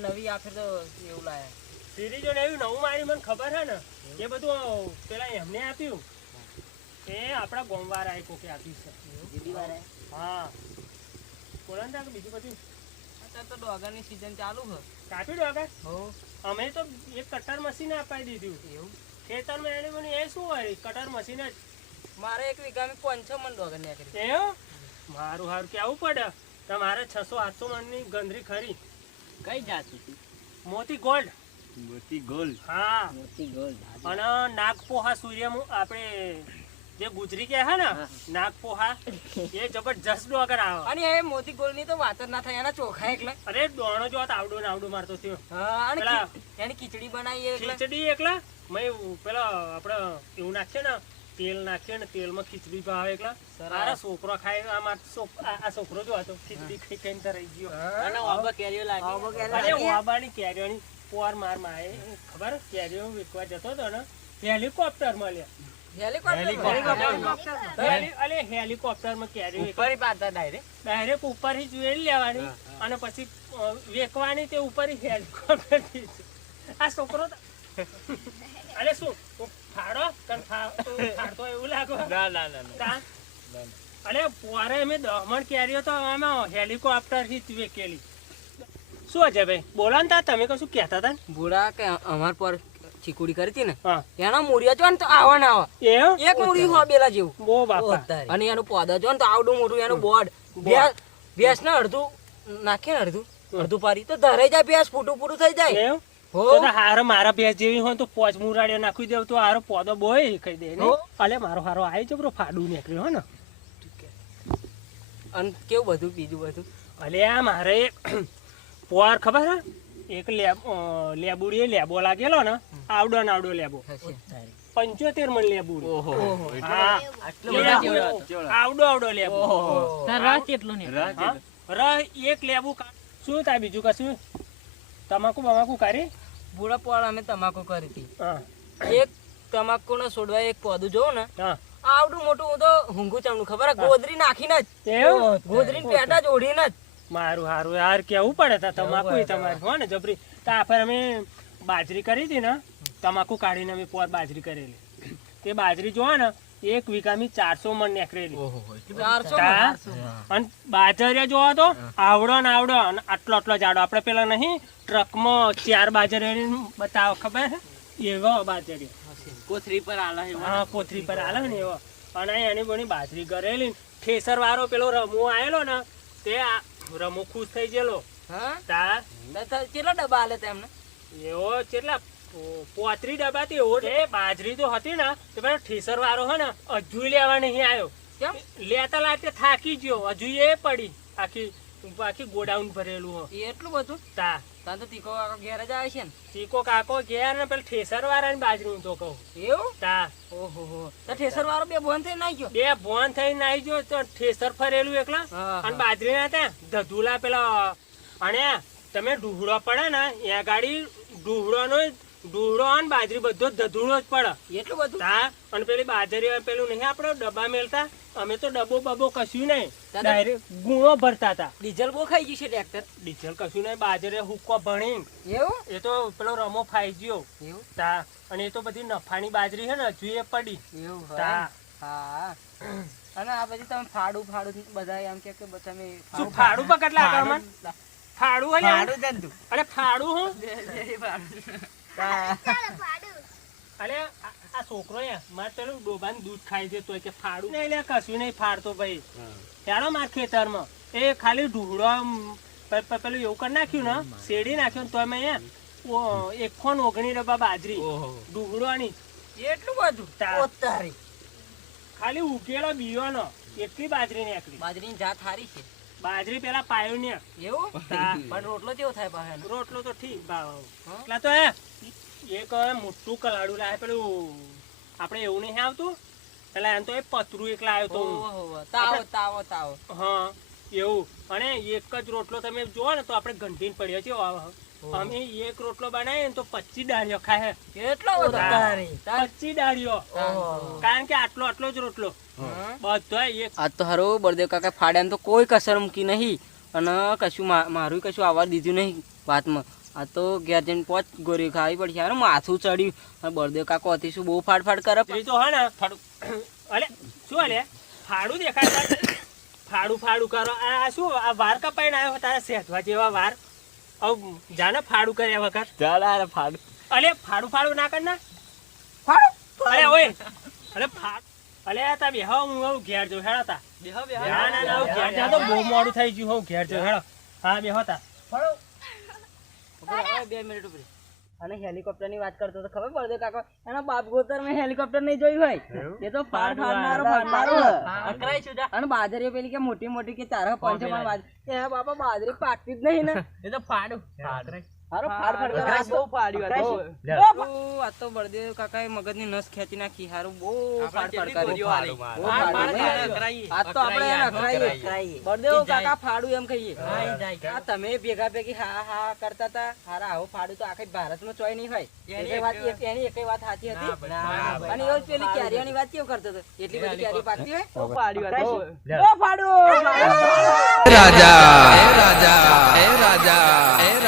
નવી આખરે તો એવું લાયા સિરીજો ને એવું નવું મારી મને ખબર હે ને? એ બધું પેલા એમને આપ્યું. એ આપણા ગોમવાળા એ કોકે આપ્યું છે. હા. બોલો ને બીજું બધું. અત્યારે તો ડોગરની સીઝન ચાલુ છે. કાપ્યું ડોગર હો. અમે તો એક કટર મશીન અપાઈ દીધું. એવું? ખેતરમાં એને મને એ શું હોય? કટર મશીન જ. મારે એક વીઘામાં પાંચ છ મણ ડોગર નીકળી. એવું? મારું હારું કેવું પડે? તમારે છસો આઠસો મણની ગંદરી ખરી. કઈ જાત મોતી ગોલ્ડ. મોતી ગોલ્ડ. હા. મોતી ગોલ્ડ અને નાગપોહા સૂર્ય આપણે જે ગુજરી ગયા હે ને નાગપોહા એ જબરજસ્ત ડોગર આવે. અને એ મોતી ગોલની તો વાત જ ના થાય એના ચોખા એકલા. અરે દોણો જો આવડો ને આવડો મારતો થયો. હા અને એની ખીચડી બનાવી એકલા. ખીચડી એકલા? મેં પેલા આપણે એવું નાખીએ ને તેલ નાખીએ ને તેલમાં ખીચડી ભાવે એકલા. સરસ. છોકરો ખાય આ આ છોકરો જો હતો ખીચડી ખાઈ ખાઈને તો રહી ગયો. અને ઓબા કેરીઓ લાગી અરે કેરીઓની પોર માર મારે. ખબર? કેરીઓ વેચવા જતો હતો ને હેલિકોપ્ટર મળ્યા હેલી- હેલિકોપ્ટરમાં ઉપર ડાયરેક્ટ ડાયરેક્ટ ઉપરથી જોઈ લેવાની. અને પછી વેકવાની તે ઉપર હેલિકોપ્ટર આ છોકરો અલે શું? ફાડો? તને ફાડતો એવું લાગો? ના ના ના? અલે પોરે અમે દમણ કેરીઓ તો આમાં હેલિકોપ્ટરથી જ વેકેલી. શું છે ભાઈ? બોલા ને તા તમે કશું કહેતા હતા ને? બુડા કે અમાર પર ચીકુડી કરી હતી ને? એના મૂળિયા જો ને તો આવા. ના આવા એક મૂળી હો બેલા જેવું. બો બાપા. અને એનું પોદા જો ને તો આવડું મોટું એનું બોર્ડ. ભેંસ ને અડધું નાખે ને અડધું અડધું પારી તો ધરાઈ જાય ભેંસ ફૂટું પૂરું થઈ જાય. હારો મારા ભેંસ જેવી હોય તો પોચ મુરાડીઓ નાખી દેવ તો હારો પોદો બોય કહી દે અલે મારો હારો આવી જો બ્રો ફાડું નીકળ્યો ને? અને કેવું બધું બીજું બધું? અલે આ મારે પોર ખબર હે? એક લેબ લેબુડીએ લેબો લાગેલો ને આવડો ને આવડો લેબો. પંચોતેર મણ લેબુ, આવડો આવડો લેબો. રાત કેટલો ને હા? એક લેબુ શું થાય બીજું કશું? તમાકુ બમાકુ કરી બુડા પોળ અમે તમાકુ કરી હતી. હા. એક તમાકુ નો છોડવા એક પોદું જોઉં ને. આવડું મોટું હું તો હુંગું ચમનું ખબર? ગોદરી નાખીને જ. ગોદરી પેટા જ ઓઢીને જ. મારું હારું યાર કેવું પડે તા તમાકુ તમારે હો ને જબરી. તા આપણે અમે બાજરી કરી હતી ને તમાકુ કાઢીને અમે પોર બાજરી કરેલી. તે બાજરી જોવા ને એક વીઘામાં ચારસો મણ નેકરેલી અને બાજરિયા જોવા તો આવડો ને આવડો અને આટલો આટલો જાડો. આપણે પેલા નહીં ટ્રકમાં ચાર બાજરિયા બતાવો ખબર એવો બાજરિયા. કોથરી પર આલા હા કોથરી પર આલે ને એવો. અને એની બોની બાજરી કરેલી ઠેસર વાળો પેલો રમો આવેલો ને તે રમુ ખુશ થઈ ગયેલો. હા? કેટલા ડબ્બા આલે તેમને? એવો કેટલા પોત્રી ડબ્બાથી એવો એ બાજરી તો હતી ને તો પેલો ઠેસર વાળો હે ને હજુ લેવા નહીં આવ્યો કેમ? લેતા લાતે થાકી ગયો હજુ એ પડી આખી આખી ગોડાઉન ભરેલું હો. એટલું બધું? તા. તો તીકો કાકો ઘેર જ આવે છે ને. ચીકો કાકો ઘેર ને પેલા ઠેસર વાળાની બાજરી હું તો કહું. એવું? તા. ઓહો તો ઠેસર વાળો બે બંધ થઈ નાઈ ગયો? બે ભોન થઈ નાઈ ગયો તો ઠેસર ફરેલું એકલા. અને બાજરી ના ત્યાં ધધુલા પેલા અને તમે ડુહડો પડે ને એ ગાડી ડુહડો નો અને બાજરી બધો જ જ પડે. એટલું બધું? હા અને પેલી બાજરી પેલું નહીં આપણે ડબ્બા મેલતા. અમે તો ડબ્બો બબ્બો કશું નહીં. ડાયરેક્ટ ગુણો ભરતા હતા ડીઝલ બહુ ખાઈ ગયું છે ટ્રેક્ટર? ડીઝલ કશું નહીં બાજરે હુક્કો ભણી એવું? એ તો પેલો રમો ફાઈ ગયો. એવું? તા અને એ તો બધી નફાની બાજરી છે ને હજુ એ પડી. એવું તા. હા. અને આ બધી તમે ફાડું ફાડું બધા એમ કે તમે શું ફાડું કેટલા આકારમાં? ફાડું હોય ફાડું અરે ફાડું હા. અરે આ આ છોકરો યાર મારે પેલું ડોબાનું દૂધ ખાઈ છે કે ફાડું. નહીં લે કશું નહીં ફાડતો ભાઈ. હેડો માર ખેતરમાં. એ ખાલી ઢૂંઢો આમ પે- પે- પેલું એવું કરી નાખ્યું ને શેડી નાખ્યું ને તોય મેં અહીંયા એકસો ને ઓગણી ડબ્બા બાજરી ડુંગળવાની એટલું બધું? તા. તારી. ખાલી ઉકેલો બીયોનો. એટલી બાજરી નીકળી. બાજરી જાત સારી છે. બાજરી પેલા પાયો ને. એવું? પણ રોટલો કેવો થાય પાસે રોટલો તો ઠીક ભાવ. હા? તો હે એક મોટું કલાડું લાવે પેલું આપણે એવું નહીં આવતું? પેલા એમ તો એ પતરું એકલા આવ્યો તો. તાવો તાવો તાવો. હા એવું. અને એક જ રોટલો તમે જોવો ને તો આપણે ઘંટીને પડ્યો છે. અમે એક રોટલો બનાવીએ ને તો પચીસ ડાળીઓ ખાય કેટલો પચીસ ડાળીઓ. કારણ કે આટલો આટલો જ રોટલો. બધો એક. આ તો હારો બળદેવ કાકા ફાડ્યા તો કોઈ કસર મૂકી નહીં. અને કશું મારું કશું આવવા દીધું નહીં વાતમાં. આ તો ઘેર જઈને પોચ ગોરી ખાવી પડશે યાર માથું ચડ્યું. અને બળદેવ કાકો હતી શું બહુ ફાડ ફાડ કરે એ તો હા ને ફાડું. અલે શું અલે? ફાડું દેખાય ફાડું ફાડું કરો. આ આ શું આ વાર કપાઈને આવ્યો તારા સેઠવા જેવા વાર હવે જાને ફાડું કર્યા વખત. ચાલ ફાડ. અલે ફાડું ફાડું ના કર ના ફાડું. અરે ઓય. અરે ફાડ. અલે તા બેહો હું હવે ઘેર જો હેડા તા ના ના ના હું ઘેર જા તો બહુ મોડું થઈ ગયું હું ઘેર જો હેડો હા બેહો તા ઊભો બે મિનિટ ઉભરી અને હેલિકોપ્ટરની વાત કરતો તો ખબર બળદેવ કાકો? એના બાપ ગોતર મેં હેલિકોપ્ટર નહીં જોયું હોય. એ તો ફાડ ફાડનારો ફાડનારો અકરાઈ છું અને બાજરીઓ પેલી કે મોટી મોટી કે ચાર પાંચ પણ બાજરી. એ બાપા બાજરી પાકતી જ નહીં ને. એ તો ફાડું. ફાડ મગજની નસ ખેંચી નાખી. હારું બહુ. બળદેવ કાકા ફાડું એમ કહીએ. તમે ભેગા ભેગી હા હા કરતા હતા. હારા આવો ફાડું તો આખી ભારતમાં ચોય નહીં હોય. એની વાત એક- વાત સાચી હતી. અને એવું પેલી કેરીઓની વાત કેવું કરતો હતો? એટલી બધી કેરી પાકતી હોય? રાજા. રાજા. રાજા.